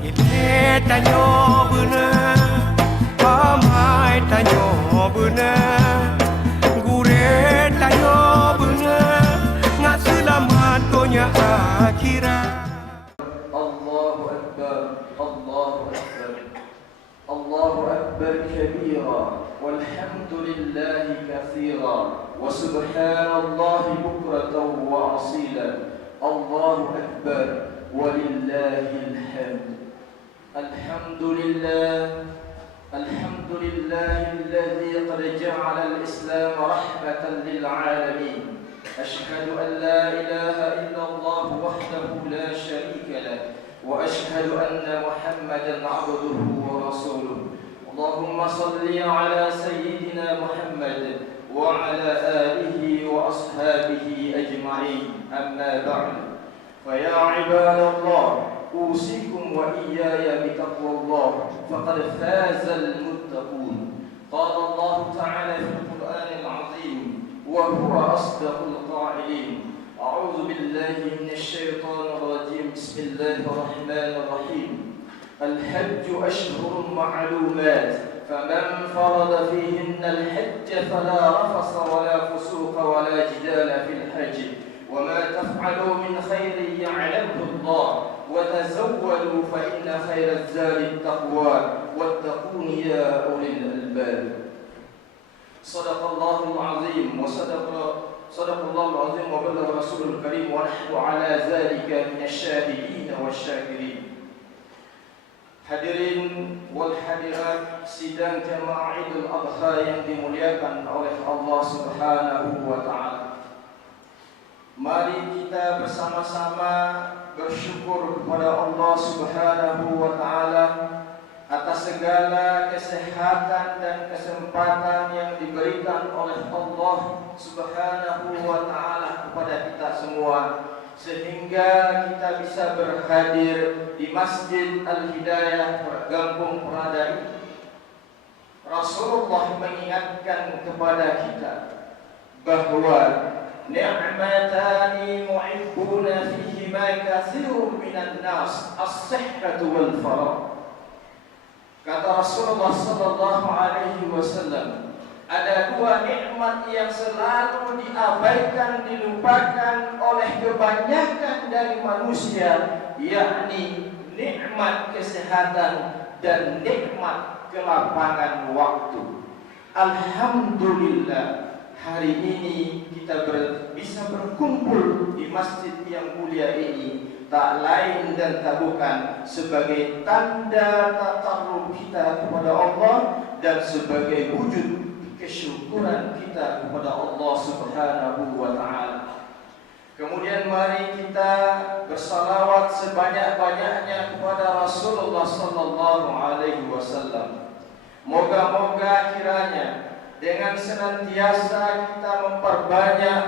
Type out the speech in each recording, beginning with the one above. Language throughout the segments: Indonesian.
Ile tanyo bener, pamai tanyo bener, gure tanyo bener, ngak selamat dunia akhirat. Allahu Akbar, Allahu Akbar, Allahu Akbar kabira, walhamdulillahi kathira, wa subhanallahi bukratan wa asila. Allahu Akbar, walillahil hamd. Alhamdulillah, alhamdulillahilladzi qad ja'ala al-islam rahmatan lil alamin. Ashhadu an la ilaha illallah wahdahu la sharika lah, wa ashhadu anna Muhammadan 'abduhu wa rasuluh. Allahumma salli ala sayyidina Muhammad wa ala alihi wa ashabihi ajma'in. Amma ba'd. Fa ya ibadallah, أوصيكم وإياي بتقوى الله فقد فاز المتقون. قال الله تعالى في القرآن العظيم وهو أصدق القائلين: أعوذ بالله من الشيطان الرجيم. بسم الله الرحمن الرحيم. الحج أشهر معلومات فمن فرض فيهن الحج فلا رفث ولا فسوق ولا جدال في الحج وما تفعلوا من خير يعلمه الله وتزودوا فإن خير الزاد التقوى واتقون يا أولي الألباب. صدق الله العظيم صدق الله العظيم وبلغ رسوله الكريم ونحن على ذلك من الشاهدين والشاكرين. Hadirin wal hadirat sidang jamaah Idul Adha yang dimuliakan oleh Allah Subhanahu wa taala. Mari kita bersama-sama bersyukur kepada Allah Subhanahu wa taala atas segala kesehatan dan kesempatan yang diberikan oleh Allah Subhanahu wa taala kepada kita semua, sehingga kita bisa berhadir di Masjid Al-Hidayah Gampung Peradai. Rasulullah mengingatkan kepada kita bahwa ni'matani mu'ibbuna fihima katsirun minan nas, as-sihhatu wal faragh. Kata Rasulullah sallallahu alaihi wasallam, ada dua nikmat yang selalu diabaikan, dilupakan oleh kebanyakan dari manusia, yakni nikmat kesehatan dan nikmat kelapangan waktu. Alhamdulillah, hari ini kita bisa berkumpul di masjid yang mulia ini, tak lain dan tak bukan sebagai tanda takarrub kita kepada Allah dan sebagai wujud kesyukuran kita kepada Allah Subhanahu wa taala. Kemudian mari kita bersalawat sebanyak-banyaknya kepada Rasulullah sallallahu alaihi wasallam. Moga-moga kiranya dengan senantiasa kita memperbanyak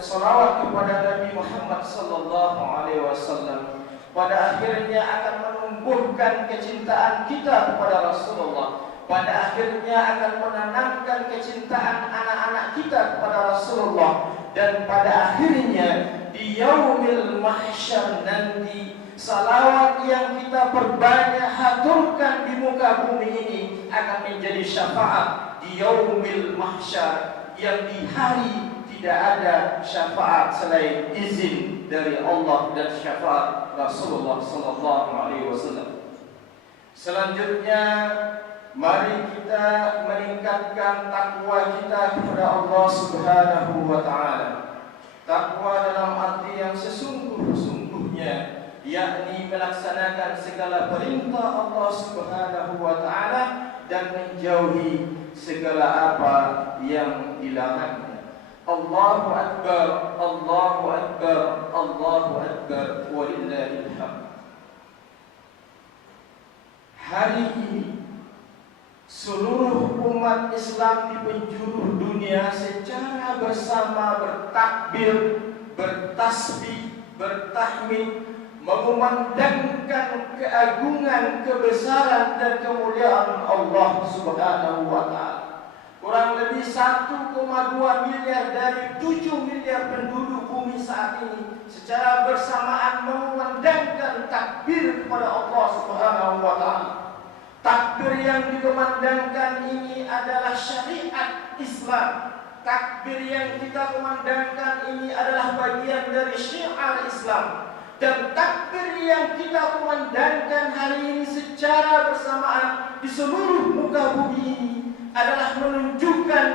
salawat kepada Nabi Muhammad sallallahu alaihi wasallam, pada akhirnya akan menumbuhkan kecintaan kita kepada Rasulullah, pada akhirnya akan menanamkan kecintaan anak-anak kita kepada Rasulullah, dan pada akhirnya di yaumil mahsyar nanti salawat yang kita perbanyak haturkan di muka bumi ini akan menjadi syafaat di yaumil mahsyar, yang di hari tidak ada syafaat selain izin dari Allah dan syafaat Rasulullah sallallahu alaihi wasallam. Selanjutnya mari kita meningkatkan takwa kita kepada Allah Subhanahu wa taala. Takwa dalam arti yang sesungguh-sungguhnya, yakni melaksanakan segala perintah Allah Subhanahu wa taala dan menjauhi segala apa yang dilarangnya. Allahu Akbar, Allahu Akbar, Allahu Akbar, walillahil hamd. Hari ini seluruh umat Islam di penjuru dunia secara bersama bertakbir, bertasbih, bertahmid, mengumandangkan keagungan, kebesaran dan kemuliaan Allah Subhanahu wa taala. kurang lebih 1,2 miliar dari 7 miliar penduduk bumi saat ini secara bersamaan mengumandangkan takbir kepada Allah Subhanahu wa taala. Takbir yang dikumandangkan ini adalah syariat Islam. Takbir yang kita kumandangkan ini adalah bagian dari syiar Islam. Dan takbir yang kita kumandangkan hari ini secara bersamaan di seluruh muka bumi ini adalah menunjukkan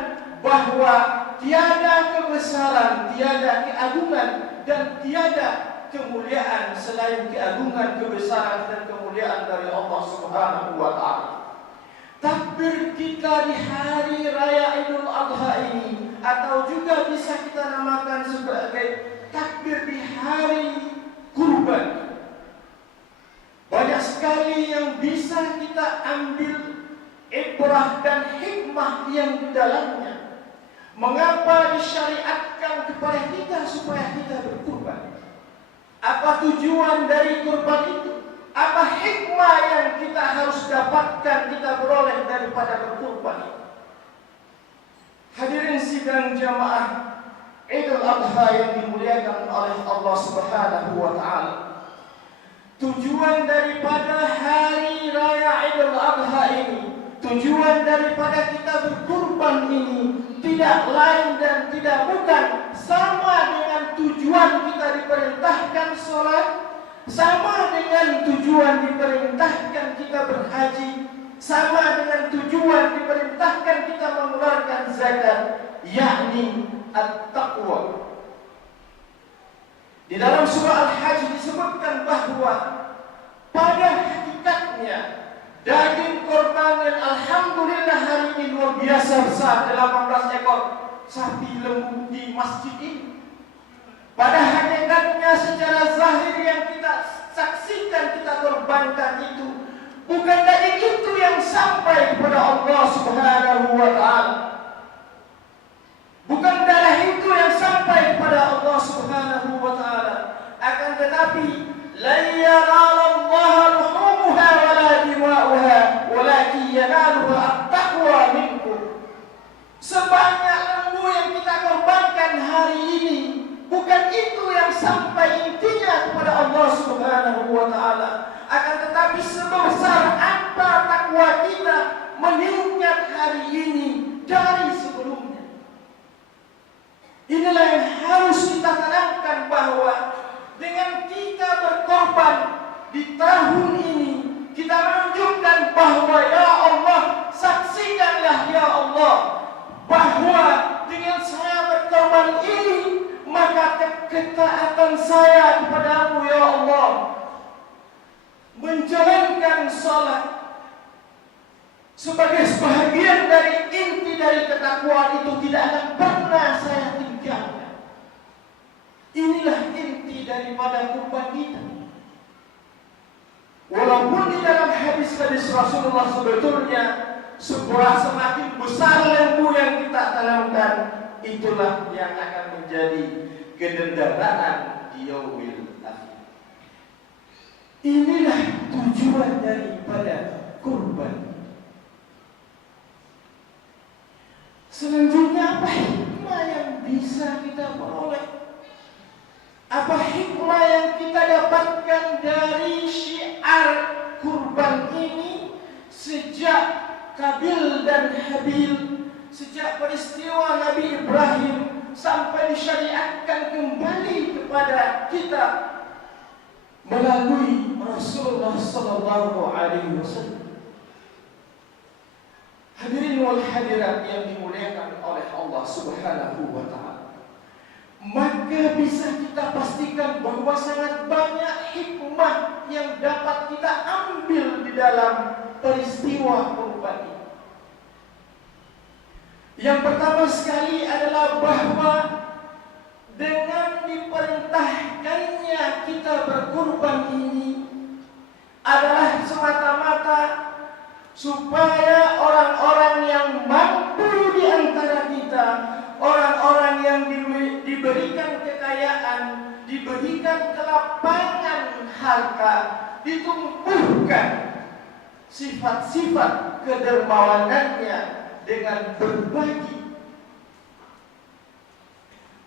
bahwa tiada kebesaran, tiada keagungan, dan tiada kemuliaan selain keagungan, kebesaran, dan kemuliaan dari Allah Subhanahu wa taala. Takbir kita di hari raya Idul Adha ini, atau juga bisa kita namakan sebagai takbir di hari kurban, banyak sekali yang bisa kita ambil ibrah dan hikmah yang di dalamnya. Mengapa disyariatkan kepada kita supaya kita berkurban? Apa tujuan dari kurban itu? Apa hikmah yang kita harus dapatkan, kita beroleh daripada berkurban? Hadirin sidang jamaah Idul Adha yang dimuliakan oleh Allah Subhanahu wa taala. Tujuan daripada hari raya Idul Adha ini, tujuan daripada kita berkurban ini tidak lain dan tidak bukan sama dengan tujuan kita diperintahkan sholat, sama dengan tujuan diperintahkan kita berhaji, sama dengan tujuan diperintahkan kita mengeluarkan zakat, yakni at-taqwa. Di dalam surah Al-Hajj disebutkan bahwa pada hakikatnya daging korban yang alhamdulillah hari ini luar biasa besar, 18 ekor sapi lembu di masjid ini. Pada hakikatnya secara zahir yang kita saksikan, kita korbankan itu bukan daging itu yang sampai kepada Allah Subhanahu wa taala. Bukan darah itu yang sampai kepada Allah Subhanahu wa taala. Akan tetapi la yanalallaha luhumuha wala dima'uha walakin yanaluha at-taqwa minkum. Sebanyak lembu yang kita korbankan hari ini, bukan itu yang sampai intinya kepada Allah Subhanahu wa taala. Akan tetapi sebesar apa takwa kita meningkat hari ini dari sebelumnya. Inilah yang harus kita tanamkan, bahwa dengan kita berkorban di tahun ini, kita menunjukkan bahwa ya Allah, saksikanlah ya Allah, bahwa dengan saya berkorban ini, maka ketaatan saya kepadamu ya Allah, menjalankan salat sebagai sebahagian dari inti dari ketakwaan itu tidak akan pernah saya tinggalkan. Inilah inti daripada kurban kita. Walaupun di dalam hadis-hadis Rasulullah sebetulnya sebuah semakin besar lembu yang kita tanamkan, itulah yang akan menjadi kedendaraan di yaumil akhir. Inilah tujuan daripada kurban. Selanjutnya, apa hikmah yang bisa kita peroleh? Apa hikmah yang kita dapatkan dari syiar kurban ini sejak Kabil dan Habil, sejak peristiwa Nabi Ibrahim sampai disyariatkan kembali kepada kita melalui Rasulullah sallallahu alaihi wasallam. Hadirin wal hadirat yang dimuliakan oleh Allah Subhanahu wa taala, maka bisa kita pastikan bahwa sangat banyak hikmah yang dapat kita ambil di dalam peristiwa kurban ini. Yang pertama sekali adalah bahwa dengan diperintahkannya kita berkurban ini adalah semata-mata supaya orang-orang yang mampu di antara kita, orang-orang yang diberikan kekayaan, diberikan kelapangan harta, ditumbuhkan sifat-sifat kedermawanannya dengan berbagi.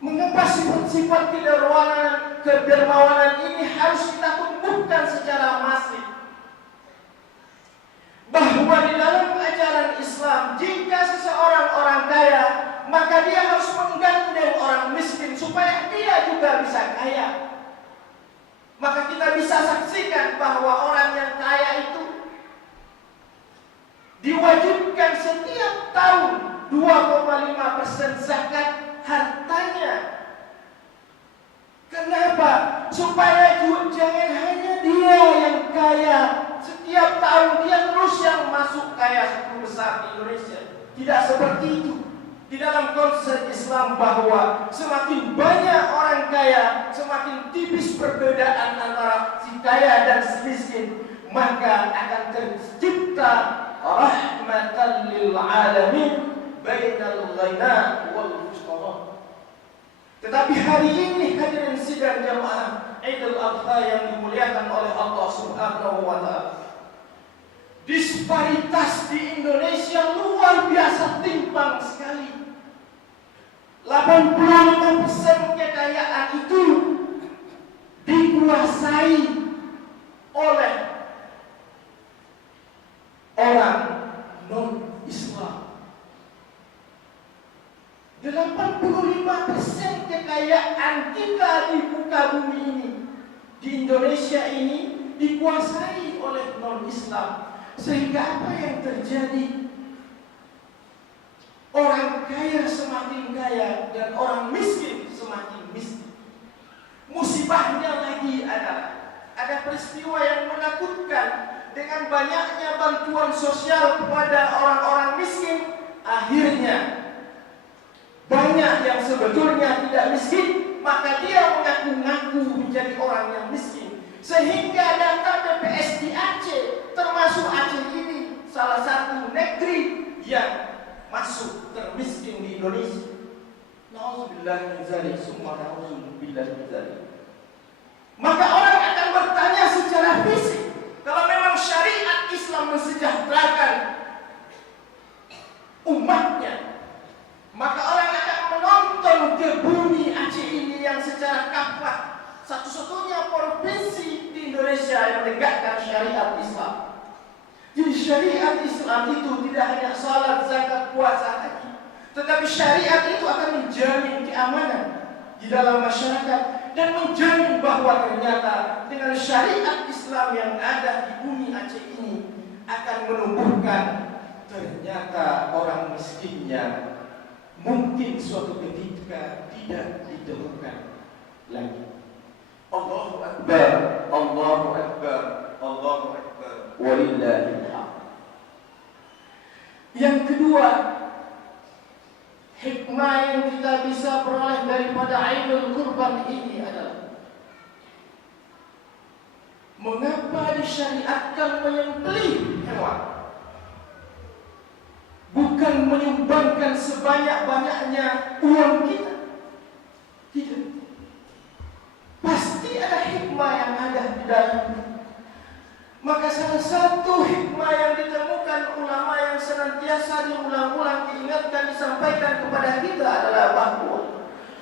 Mengapa sifat-sifat kedermawanan ini harus kita tumbuhkan secara masif? Bahwa di dalam ajaran Islam, jika seseorang orang kaya, maka dia harus menggandeng orang miskin supaya dia juga bisa kaya. Maka kita bisa saksikan bahwa orang yang kaya itu diwajibkan setiap tahun 2,5% zakat hartanya. Kenapa? Supaya jangan hanya dia yang kaya. Setiap tahun dia terus yang masuk kaya 10 besar di Indonesia. Tidak seperti itu. Di dalam konsep Islam bahwa semakin banyak orang kaya, semakin tipis perbedaan antara si kaya dan si miskin, maka akan tercipta rahmatan lil alamin bainal ghina wal fuqara. Tetapi hari ini hadirin sidang jamaah Idul Adha yang dimuliakan oleh Allah Subhanahu wa taala, disparitas di Indonesia luar biasa timpang sekali. 85% kekayaan itu dikuasai oleh orang non-Islam. 85% kekayaan kita di muka bumi ini, di Indonesia ini, dikuasai oleh non-Islam. Sehingga apa yang terjadi? Orang kaya semakin kaya dan orang miskin semakin miskin. Musibahnya lagi ada peristiwa yang menakutkan. Dengan banyaknya bantuan sosial kepada orang-orang miskin, akhirnya banyak yang sebetulnya tidak miskin, maka dia mengaku-ngaku menjadi orang yang miskin. Sehingga data BPS di Aceh, termasuk Aceh ini salah satu negeri yang masuk termiskin di Indonesia. Nauzubillah min dzalik, summa nauzubillah min dzalik. Maka orang akan bertanya secara fisik, kalau memang syariat Islam mensejahterakan umatnya, maka orang akan menonton ke bumi Aceh ini yang secara kafah satu-satunya provinsi di Indonesia yang menegakkan syariat Islam. Jadi syariat Islam itu tidak hanya salat, zakat, puasa lagi, tetapi syariat itu akan menjamin keamanan di dalam masyarakat dan menjamin bahwa ternyata dengan syariat Islam yang ada di bumi Aceh ini akan menumbuhkan ternyata orang miskinnya mungkin suatu ketika tidak ditemukan lagi. Allahu Akbar, Allahu Akbar, Allahu Akbar, walillahil hamd. Yang kedua, hikmah yang kita bisa peroleh daripada Aidul Kurban ini adalah mengapa disyariatkan menyembelih hewan, bukan menyumbangkan sebanyak-banyaknya uang kita. Tidak. Pasti ada hikmah yang ada di dalamnya. Maka salah satu hikmah yang ditemukan ulama yang senantiasa diulang-ulang diingatkan, disampaikan kepada kita adalah bahwa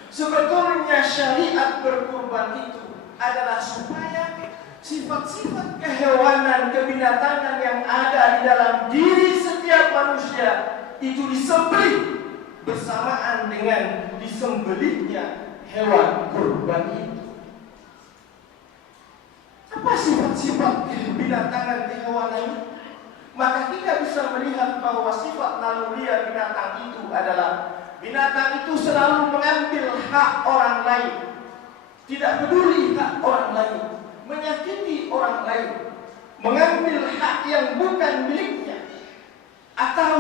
sebetulnya syariat berkurban itu adalah supaya sifat-sifat kehewanan, kebinatangan yang ada di dalam diri setiap manusia itu disembelih bersamaan dengan disembelihnya hewan kurban itu. Apa sifat-sifat binatangan kehewanan? Maka kita bisa melihat bahwa sifat naluriah binatang itu adalah binatang itu selalu mengambil hak orang lain, tidak peduli hak orang lain, menyakiti orang lain, mengambil hak yang bukan miliknya, atau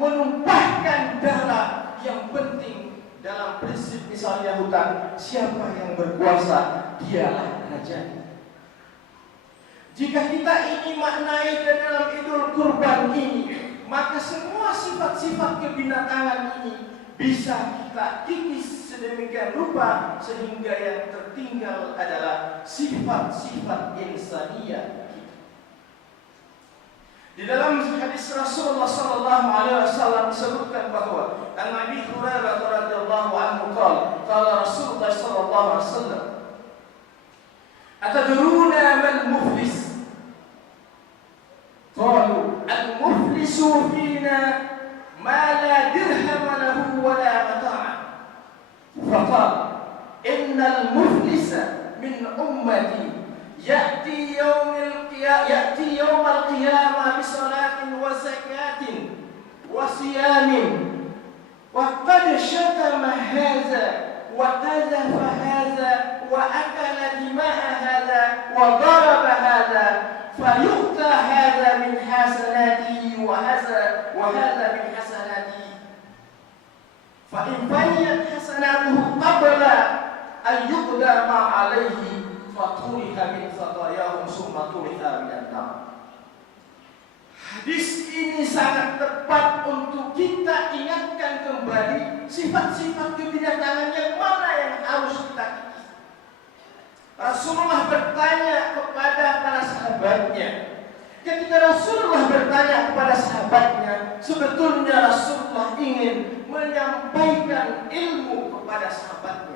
menumpahkan darah. Yang penting dalam prinsip misalnya hutan, siapa yang berkuasa dialah raja. Jika kita ini maknai dalam Idul Kurban ini, maka semua sifat-sifat kebinatangan ini bisa kita kikis sedemikian rupa sehingga yang tertinggal adalah sifat-sifat insaniyah kita. Di dalam hadis hadis Rasulullah sallallahu alaihi wasallam disebutkan bahwa An Abi Hurairah radhiyallahu anhu qala Rasulullah sallallahu alaihi wasallam atadruna mal muflis qalu al muflisu fina ma la dirham lahu wa la mata'a faqala innal muflisa min ummati يأتي يوم القيامة بصلاة وزكاة وصيام وقد شتم هذا وقذف هذا وأكل دماء هذا وضرب هذا فيؤتى هذا من حسناته وهذا من حسناته فإن فنيت حسناته قبل أن يقضى ما عليه faturiha min khatayahum summa turiha minan nar. Hadis ini sangat tepat untuk kita ingatkan kembali sifat-sifat kebinatangan yang mana yang harus kita ikuti. Rasulullah bertanya kepada para sahabatnya. Ketika Rasulullah bertanya kepada sahabatnya, sebetulnya Rasulullah ingin menyampaikan ilmu kepada sahabatnya.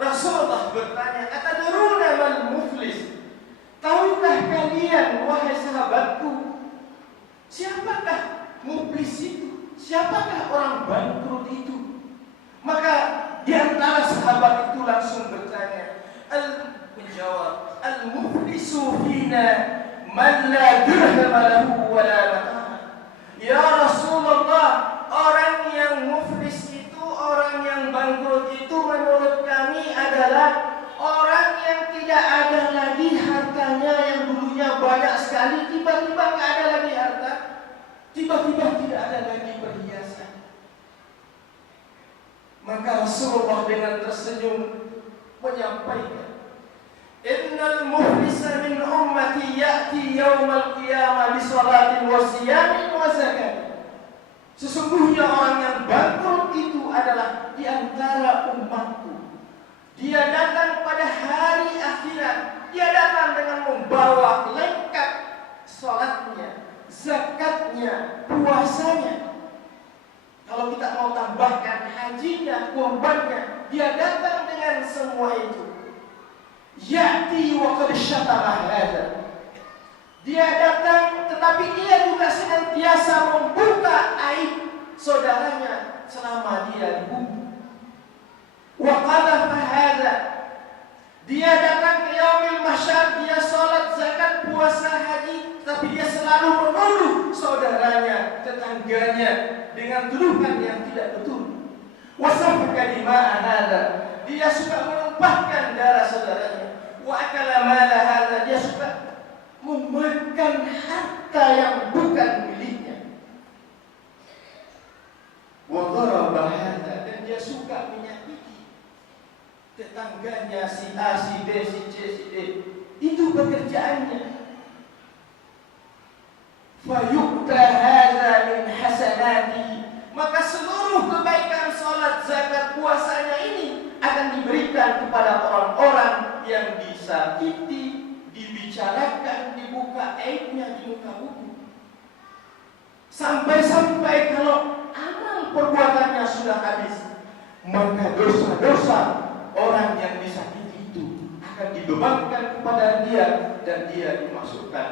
Rasulullah bertanya, atadruna mal muflis? Tahukah kalian wahai sahabatku, siapakah muflis itu? Siapakah orang bangkrut itu? Maka di antara sahabat itu langsung bertanya, menjawab, al muflisu fina man la dirham lahu wa la mata'a. Ya Rasulullah, orang yang muflis itu, orang yang bangkrut itu menurut kami adalah orang yang tidak ada lagi hartanya, yang dulunya banyak sekali, tiba-tiba nggak ada lagi harta, tiba-tiba tidak ada lagi perhiasan. Maka Rasulullah dengan tersenyum menyampaikan, innal muflisa min ummati ya'ti yaumal qiyamah bi salatin wa siyamin wa zakat. Sesungguhnya orang yang bangkrut itu adalah di antara umatku. Dia datang pada hari akhirat. Dia datang dengan membawa lengkap salatnya, zakatnya, puasanya. Kalau kita mau tambahkan hajinya, kurbannya, dia datang dengan semua itu. Ya'ti wa qad syatama hadza. Dia datang, tetapi dia juga senantiasa membuka aib saudaranya selama dia di bumi. Wa qadhafa hadza. Dia datang ke yaumil mahsyar, dia salat, zakat, puasa, haji, tapi dia selalu menuduh saudaranya, tetangganya dengan tuduhan yang tidak betul. Wa safaka dima'a hadza. Dia suka menumpahkan darah saudaranya. Wa akala mala hadza. Dia suka memakan harta yang bukan miliknya. Wa daraba hadza. Dan dia suka menyakiti tetangganya, si A, si B, si C, si D. Itu pekerjaannya. Fa yu'ta hadza min hasanati. Maka seluruh kebaikan salat, zakat, puasanya ini akan diberikan kepada orang-orang yang disakiti, dibicarakan, dibuka aibnya di muka bumi. Sampai-sampai kalau amal perbuatannya sudah habis, maka dosa-dosa orang yang disakiti itu akan dibebankan kepada dia dan dia dimasukkan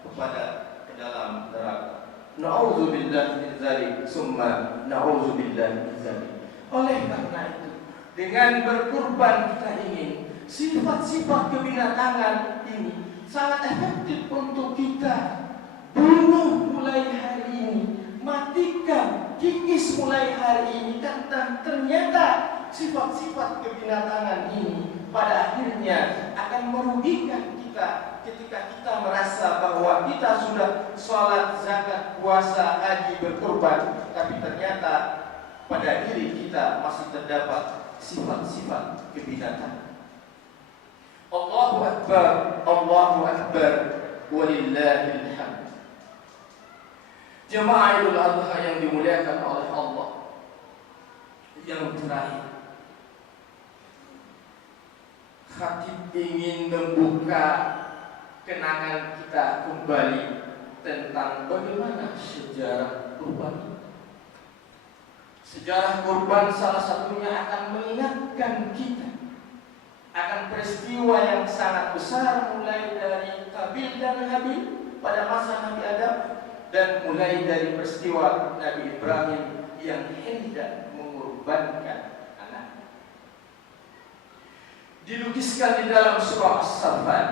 ke dalam neraka. Na'udzubillah min dzalik, summa na'udzubillah min dzalik. Oleh karena itu, dengan berkurban kita ingin sifat-sifat kebinatangan ini sangat efektif untuk kita bunuh mulai hari ini, matikan, kikis mulai hari ini, karena ternyata sifat-sifat kebinatangan ini pada akhirnya akan merugikan kita ketika kita merasa bahwa kita sudah sholat, zakat, puasa, haji, berkurban, tapi ternyata pada diri kita masih terdapat sifat-sifat kebinatangan. Allahu Akbar, Allahu Akbar, walillahil hamd. Jemaah Idul Adha yang dimuliakan oleh Allah, yang terakhir, khatib ingin membuka kenangan kita kembali tentang bagaimana sejarah kurban. Sejarah kurban salah satunya akan mengingatkan kita akan peristiwa yang sangat besar, mulai dari Kabil dan Habil pada masa Nabi Adam, dan mulai dari peristiwa Nabi Ibrahim yang hendak mengorbankan anak. Dilukiskan di dalam surah As-Saffat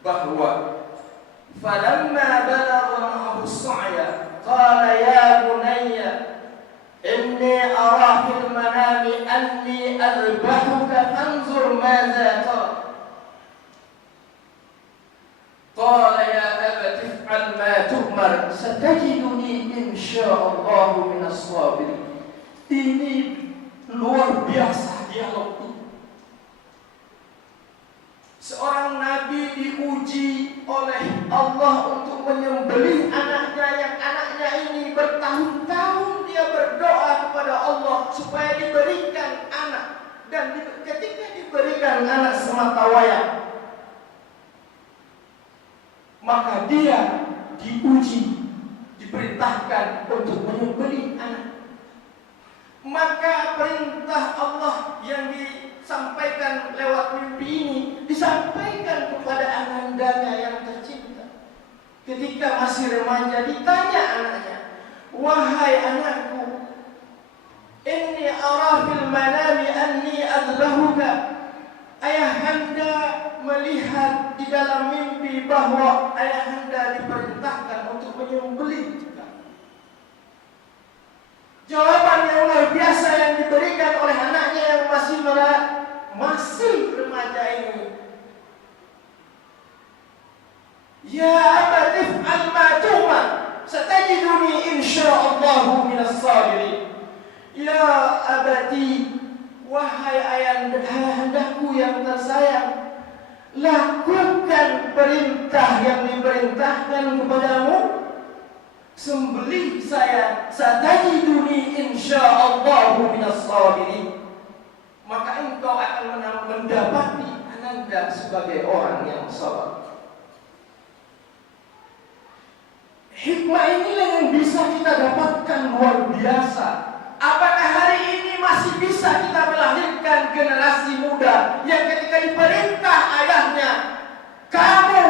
bahwa falamma balagha ma'ahu as-sa'ya qala ya bunayya inni ara fil manami anni adbahuka fanzur madza tara qala ya abati if'al ma tu'mar satajiduni insyaallah minas sabirin. Ini luar biasa dialog ini. Seorang nabi diuji oleh Allah untuk menyembelih anaknya, yang anaknya ini bertahun-tahun dia berdoa kepada Allah supaya diberikan anak, dan ketika diberikan anak sematawayang, maka dia diuji, diperintahkan untuk menyembelih anak. Maka perintah Allah yang disampaikan lewat mimpi ini disampaikan kepada anandanya yang tercinta. Ketika masih remaja ditanya anaknya, wahai anakku, inni ara fil manami anni adlahuka. Ayahanda melihat di dalam mimpi bahwa ayahanda diperintahkan untuk menyembelih. Jawaban yang luar biasa yang diberikan oleh anaknya yang masih remaja ini. Ya abati if'al ma tu'mar satajiduni insyaallah minas sabirin. Ya abati, wahai ayahandaku yang tersayang, lakukan perintah yang diperintahkan kepadamu, sembelih saya, satajiduni insyaallah minas sabirin. Maka engkau akan mendapati ananda sebagai orang yang sabar. Hikmah inilah yang bisa kita dapatkan luar biasa. Apakah hari ini masih bisa kita melahirkan generasi muda yang ketika diperintah ayahnya, kamu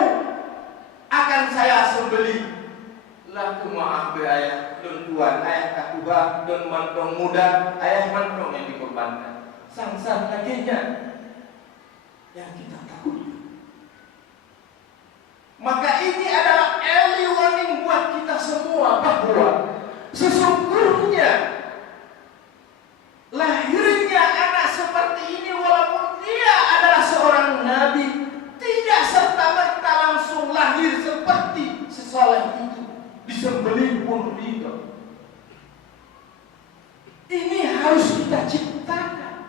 akan saya sembelih, laku maaf be ayah, don tuan ayah kakuba, don mantong muda, ayah mantong yang dikorbankan. Sang-sang laginya yang kita takut. Maka ini adalah early warning buat kita semua bahwa sesungguhnya lahirnya anak seperti ini, walaupun dia adalah seorang nabi, tidak serta-merta langsung lahir seperti sesaleh itu, disembelih pun tidak. Ini harus kita ciptakan.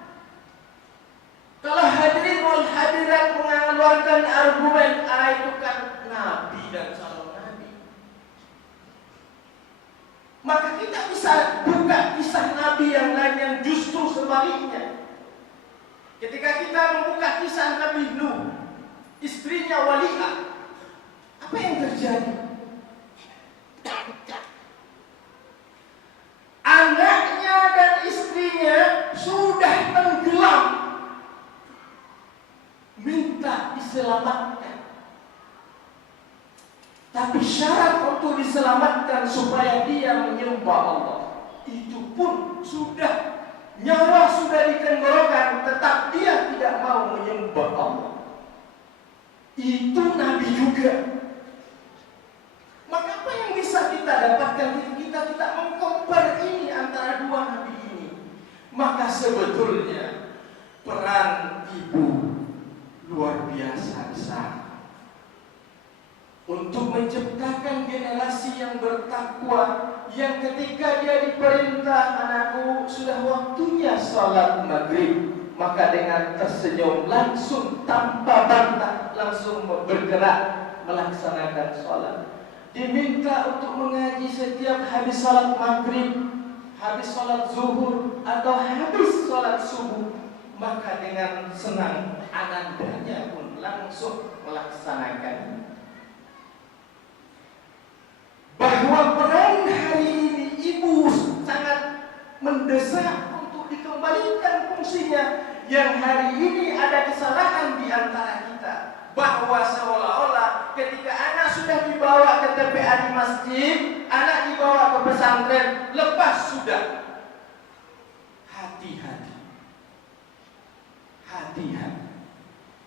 Kalau hadirin wal hadirat mengeluarkan argumen, itu kan nabi dan calon nabi, maka kita bisa buka kisah nabi yang lain yang justru sebaliknya. Ketika kita membuka kisah Nabi Nuh, istrinya Waliyah, apa yang terjadi? Anaknya dan istrinya sudah tenggelam, minta diselamatkan. Tapi syarat untuk diselamatkan supaya dia menyembah Allah, itu pun sudah, nyawa sudah ditenggorokan, tetap dia tidak mau menyembah Allah. Itu nabi juga. Maka apa yang bisa kita dapatkan? Kita tidak mengkompar ini antara dua nabi ini. Maka sebetulnya peran ibu luar biasa besar untuk menciptakan generasi yang bertakwa, yang ketika dia diperintah, anakku sudah waktunya sholat maghrib, maka dengan tersenyum langsung tanpa bantah langsung bergerak melaksanakan sholat. Diminta untuk mengaji setiap habis sholat maghrib, habis sholat zuhur, atau habis sholat subuh, maka dengan senang anandanya pun langsung melaksanakan. yang hari ini ada kesalahan di antara kita, bahwa seolah-olah ketika anak sudah dibawa ke TPA di masjid, anak dibawa ke pesantren, lepas sudah. Hati-hati. Hati-hati.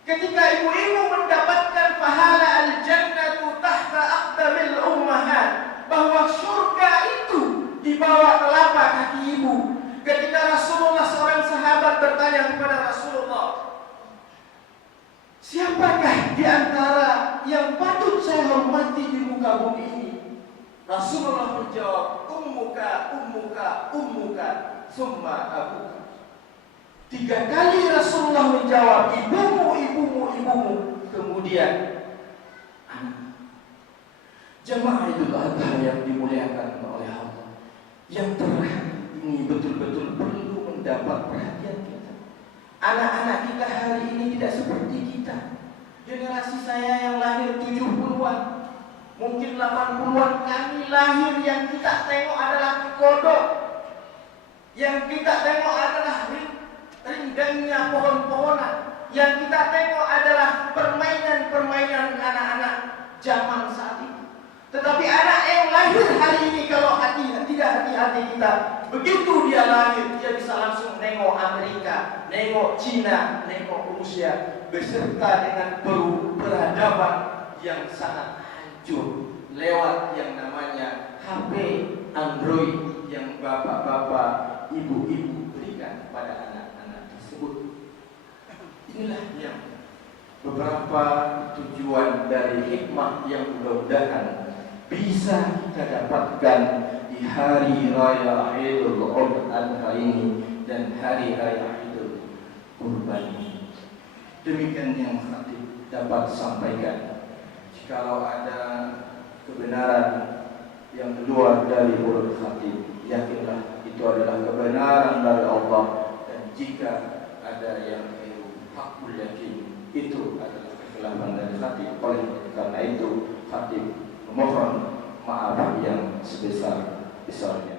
Ketika ibu-ibu mendapatkan pahala al-jannatu tahta aqdamil ummahat, bahwa surga itu di bawah telapak kaki ibu. Ketika Rasulullah, seorang sahabat bertanya kepada Rasulullah, siapakah di antara yang patut saya hormati di muka bumi ini? Rasulullah menjawab, ummuka, ummuka, ummuka, summa abuka. 3 kali Rasulullah menjawab, ibumu, ibumu, ibumu, kemudian anak. Jemaah Idul Adha yang dimuliakan oleh Allah, yang terakhir ini betul-betul perlu mendapat perhatian kita. Anak-anak kita hari ini tidak seperti kita. Generasi saya yang lahir 70-an, mungkin 80-an, kami lahir yang kita tengok adalah kodok, yang kita tengok adalah ringgangnya pohon-pohonan, yang kita tengok adalah permainan-permainan anak-anak zaman saat itu. Tetapi anak yang lahir hari ini, kalau tidak hati-hati kita, begitu dia lahir, dia bisa langsung nengok Amerika, nengok Cina, nengok Rusia, beserta dengan peradaban yang sangat hancur lewat yang namanya HP Android yang bapak-bapak, ibu-ibu berikan pada anak-anak tersebut. Inilah yang beberapa tujuan dari hikmah yang mudah-mudahan bisa kita dapatkan di hari raya Idul Adha ini dan hari raya Idul Kurban ini. Demikian yang khatib dapat sampaikan. Jikalau ada kebenaran yang keluar dari mulut khatib, yakinlah itu adalah kebenaran dari Allah, dan jika ada yang keliru, hakul yakin itu adalah kekeliruan dari khatib. Oleh karena itu khatib mohon maaf yang sebesar-besarnya.